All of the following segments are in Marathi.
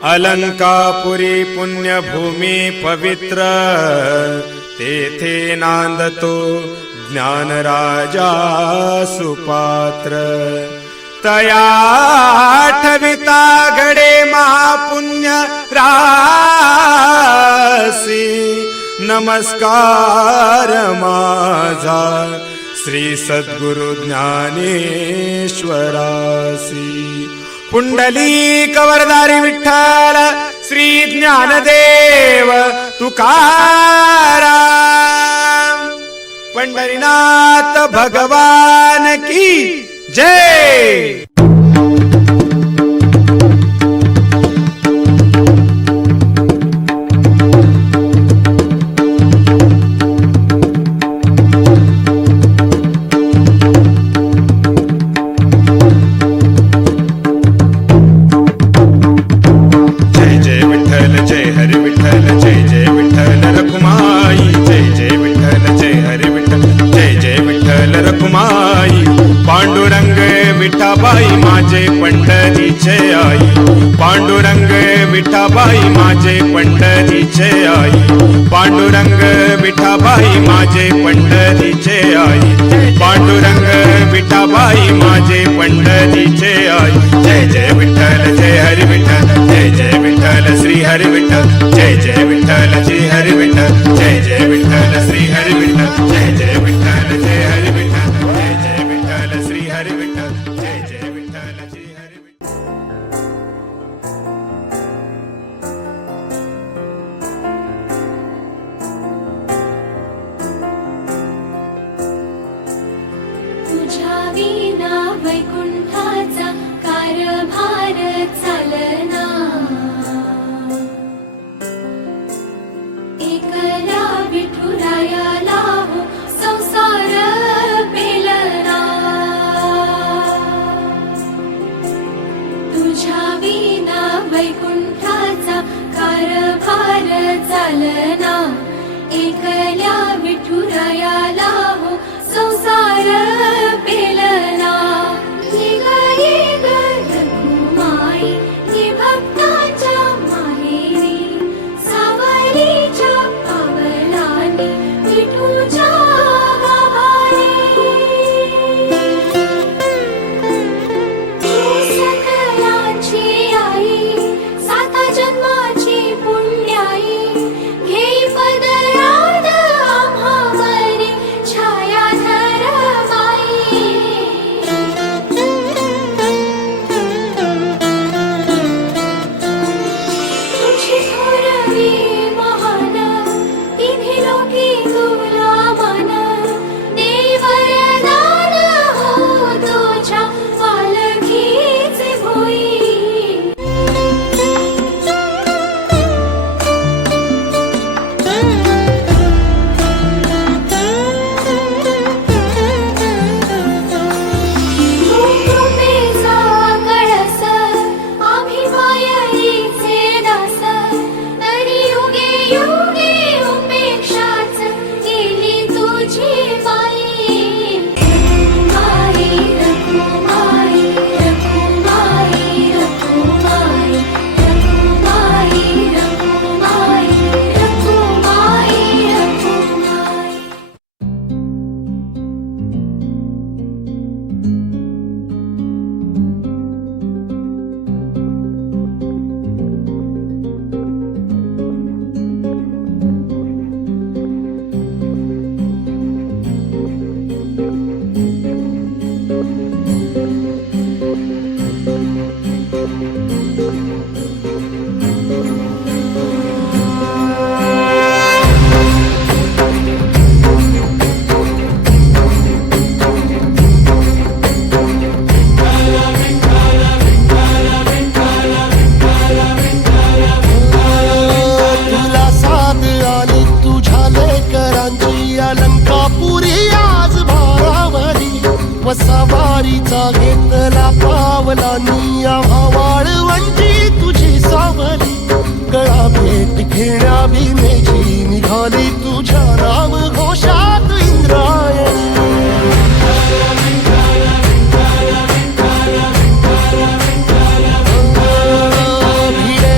अलंकापुरी पुण्यभूमी पवित्र, तेथे नांदतो ज्ञानराजा सुपात्र. तया ठविता घडे महापुण्य रासी, नमस्कार माझा श्री सद्गुरु ज्ञानेश्वरासी. पुंडलिक वरदारी विठ्ठल श्री ज्ञानदेव तुकाराम. पंढरीनाथ भगवान की जय. पांडुरंग विठाबाई माझे पंढरीचे आई, पांडुरंग विठाबाई माझे पंढरीचे आई, पांडुरंग विठाबाई माझे पंढरीचे आई, पांडुरंग विठाबाई माझे पंढरीचे आई. जय जय विठ्ठल जय हरी विठ्ठल, जय जय विठ्ठल श्री हरी विठ्ठल, जय जय विठ्ठल श्री हरी विठ्ठल, जय जय विठ्ठल श्री हरी विठ्ठल, जय जय विठ्ठल जय हरी विठ्ठल, जय जय विठ्ठल श्री हरी विठ्ठल, जय जय विठ्ठल श्री हरी विठ्ठल. तुझ्या विना वैकुंठाचा कारभार चालना, एकला विठुरायाला हो संसार पेलना. तुझ्या विना वैकुंठाचा कारभार चालना, एकल्या विठुरायाला हो संसार पेलना. ये ग रघुमाई ये भक्ताच्या माहेरी, सावरीच्या पावलांनी विठूच्या गाभारी. तू सकलांची आई, साता जन्माची पुण्याई, घेई पदरात आम्हावरी छायाधर बाई. तुझी थोरवी महान, तिन्ही लोकी तुला मान, देई वरदान हो तुझ्या पालखीचे भोई. तू कृपेचा कळस, आम्ही मायेचे दास, तरी युगे युगे उपेक्षाच केली तुझी बाई. रखुमाई रखुमाई रखुमाई रखुमाई रखुमाई रखुमाई रखुमाई रखुमाई. तुला साथ आली तुझ्या लेकरांची, अलंकापुरी आज भारावरी, वसावारीचा घेतला पावलांनी, आम्हा वाळवंटी तुझी सावली. गळा भेट घेण्या भीमेची निघाली, तुझ्या नाम घोषात इंद्रायणी. भिडे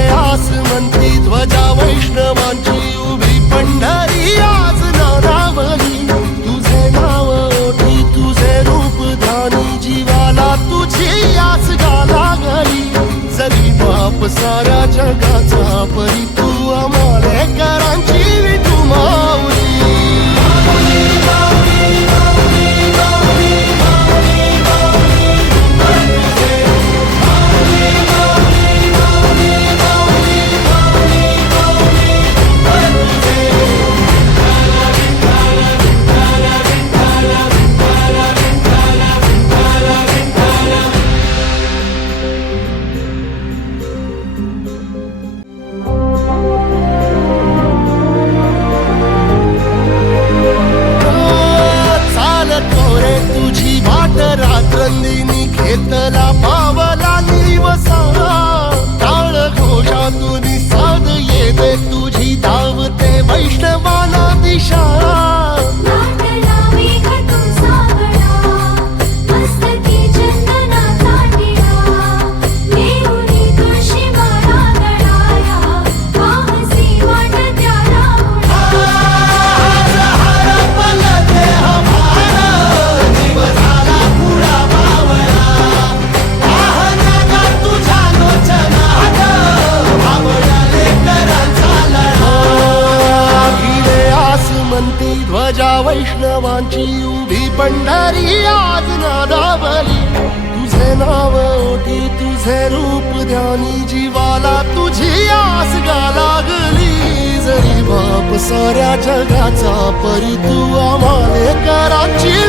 क्रांती ध्वजा वैष्णवांची उभी पंढरी आज नादावली तुझे नाव ओठी तुझे रूप ध्यानी जीवाला तुझी आस गा लागली जरी बाप साऱ्या जगाचा परी तू आम्हाले कराची